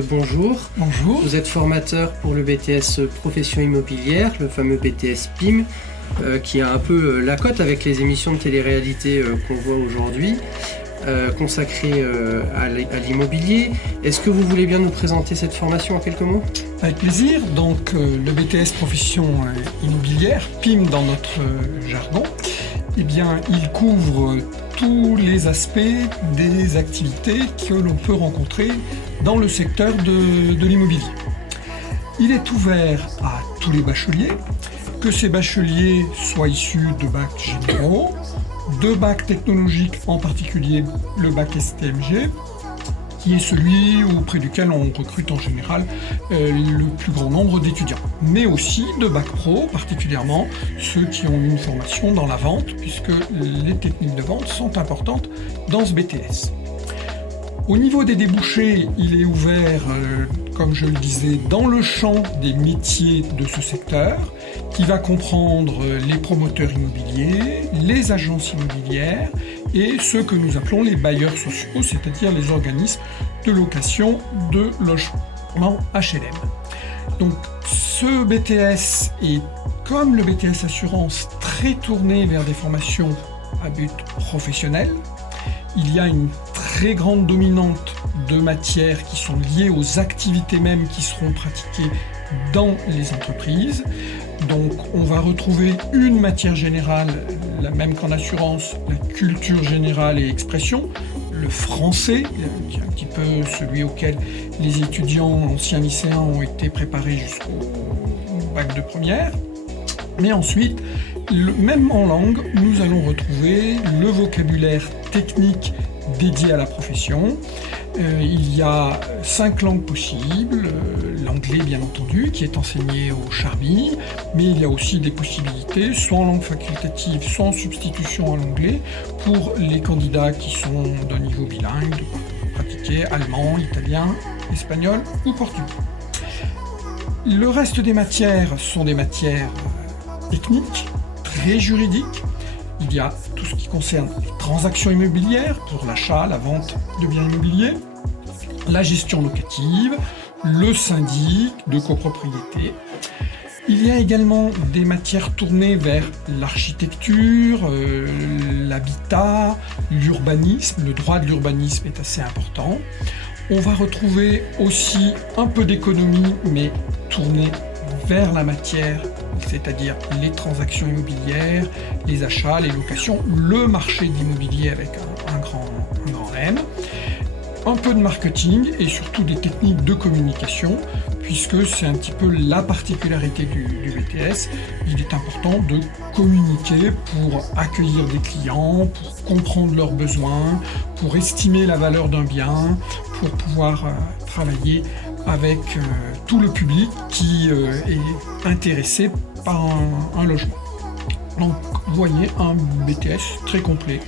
bonjour. Bonjour. Vous êtes formateur pour le BTS Profession Immobilière, le fameux BTS PIM, qui a un peu la cote avec les émissions de télé-réalité qu'on voit aujourd'hui, consacrées à l'immobilier. Est-ce que vous voulez bien nous présenter cette formation en quelques mots ? Avec plaisir. Donc le BTS Profession Immobilière, PIM dans notre jargon, eh bien, il couvre tous les aspects des activités que l'on peut rencontrer dans le secteur de l'immobilier. Il est ouvert à tous les bacheliers, que ces bacheliers soient issus de bacs généraux, de bacs technologiques, en particulier le bac STMG, qui est celui auprès duquel on recrute en général le plus grand nombre d'étudiants, mais aussi de bac pro, particulièrement ceux qui ont une formation dans la vente, puisque les techniques de vente sont importantes dans ce BTS. Au niveau des débouchés, il est ouvert, comme je le disais, dans le champ des métiers de ce secteur, qui va comprendre les promoteurs immobiliers, les agences immobilières et ceux que nous appelons les bailleurs sociaux, c'est-à-dire les organismes de location de logements HLM. Donc ce BTS est, comme le BTS Assurance, très tourné vers des formations à but professionnel. Il y a une très grande dominante de matières qui sont liées aux activités mêmes qui seront pratiquées dans les entreprises. Donc on va retrouver une matière générale, la même qu'en assurance, la culture générale et expression, le français, qui est un petit peu celui auquel les étudiants anciens lycéens ont été préparés jusqu'au bac de première. Mais ensuite, même en langue, nous allons retrouver le vocabulaire technique dédié à la profession. Il y a 5 langues possibles, l'anglais bien entendu, qui est enseigné au Charmy, mais il y a aussi des possibilités, soit en langue facultative, soit en substitution à l'anglais, pour les candidats qui sont d'un niveau bilingue, de pratiquer allemand, italien, espagnol ou portugais. Le reste des matières sont des matières techniques, très juridiques. Il y a tout ce qui concerne les transactions immobilières pour l'achat, la vente de biens immobiliers, la gestion locative, le syndic de copropriété. Il y a également des matières tournées vers l'architecture, l'habitat, l'urbanisme. Le droit de l'urbanisme est assez important. On va retrouver aussi un peu d'économie, mais tournée vers la matière, c'est-à-dire les transactions immobilières, les achats, les locations, le marché de l'immobilier avec un grand M, un peu de marketing et surtout des techniques de communication, puisque c'est un petit peu la particularité du BTS. Il est important de communiquer pour accueillir des clients, pour comprendre leurs besoins, pour estimer la valeur d'un bien, pour pouvoir travailler avec tout le public qui est intéressé par un logement. Donc, vous voyez, un BTS très complet.